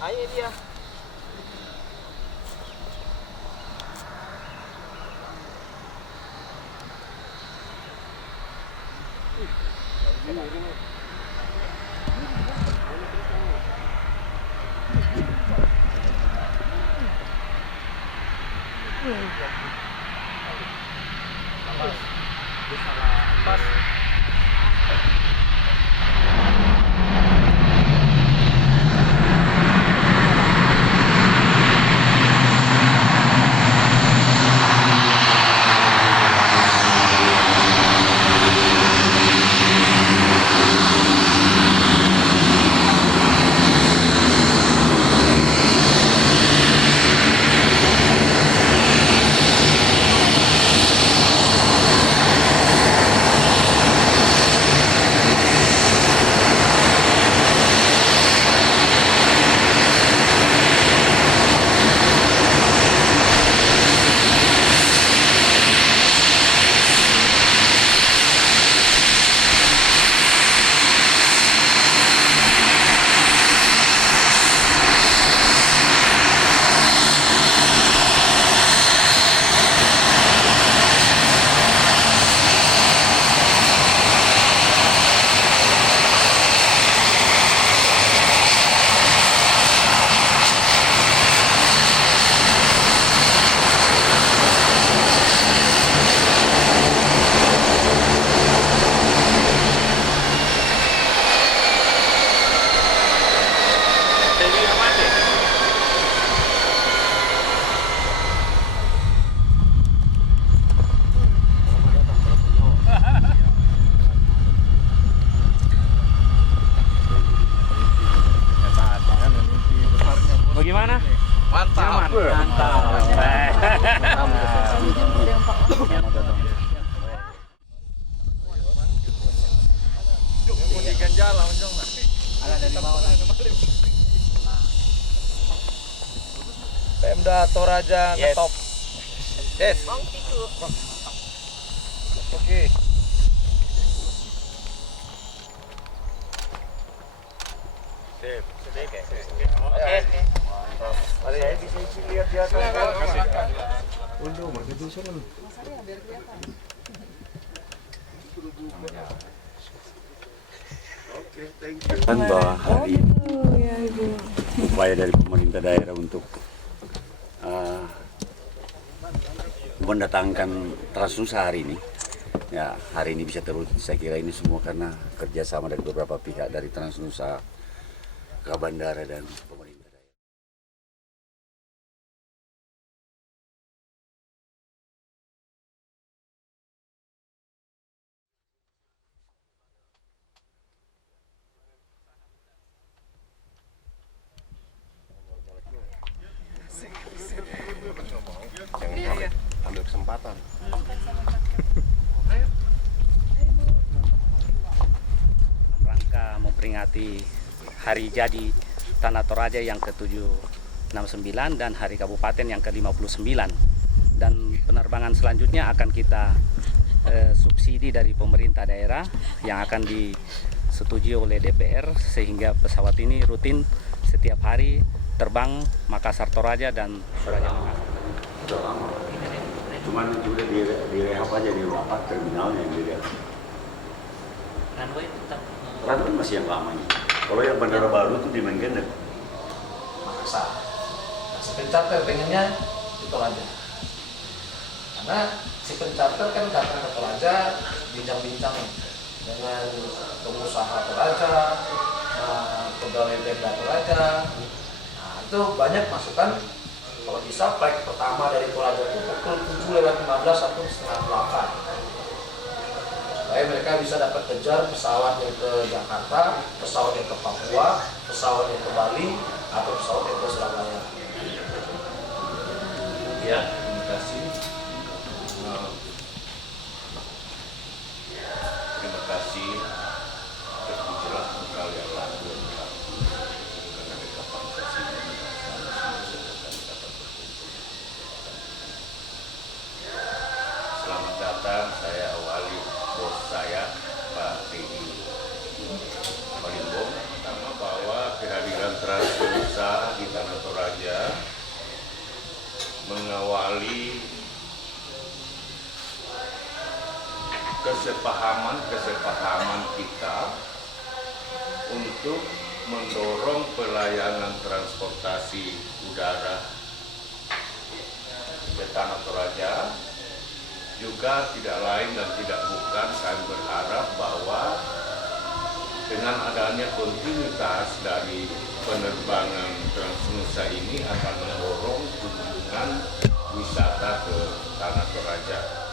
Ayo dia. Pas. Bagaimana? Mantap. Pemda Toraja ngetop. Yes. Oke. Sip. Oke. Saya bisa lihat di atas. Waduh, marketing serem. Kan bahwa hari upaya dari pemerintah daerah untuk mendatangkan Transnusa hari ini, ya hari ini bisa terus. Saya kira ini semua karena kerjasama dari beberapa pihak dari Transnusa ke bandara dan pemerintah daerah. Ambil kesempatan. Dalam rangka memperingati hari jadi Tanah Toraja yang ke-769 dan hari kabupaten yang ke-59, dan penerbangan selanjutnya akan kita subsidi dari pemerintah daerah yang akan disetujui oleh DPR, sehingga pesawat ini rutin setiap hari terbang Makassar Toraja dan Toraja Makassar. Sudah lama. Cuman sudah direhab aja di terminalnya yang direhab. Runway tetap. Runway masih yang lamanya. Kalau yang bandara baru itu di Menggenda. Makassar. Nah, si pencarter pengennya di Toraja. Karena si pencarter kan datang ke Toraja, bincang-bincang dengan pengusaha Toraja, pegawai Pemda Toraja. Nah, itu banyak masukan. Kalau bisa flight pertama dari Toraja itu pukul 7:15 atau setengah 8. Supaya mereka bisa dapat kejar pesawat yang ke Jakarta, pesawat yang ke Papua, pesawat yang ke Bali, atau pesawat yang ke Surabaya. Ya, terima kasih. Terima kasih atas penjelasan kalian langsung karena mereka Pancasila Selamat datang, saya awali bos saya Pak Teddy Malimbong, pertama bahwa kehadiran Transnusa mengawali kesepahaman kita untuk mendorong pelayanan transportasi udara ke Tanah Toraja. Juga tidak lain dan tidak bukan, kami berharap bahwa dengan adanya kontinuitas dari penerbangan Transnusa ini akan mendorong kunjungan wisata ke Tanah Toraja.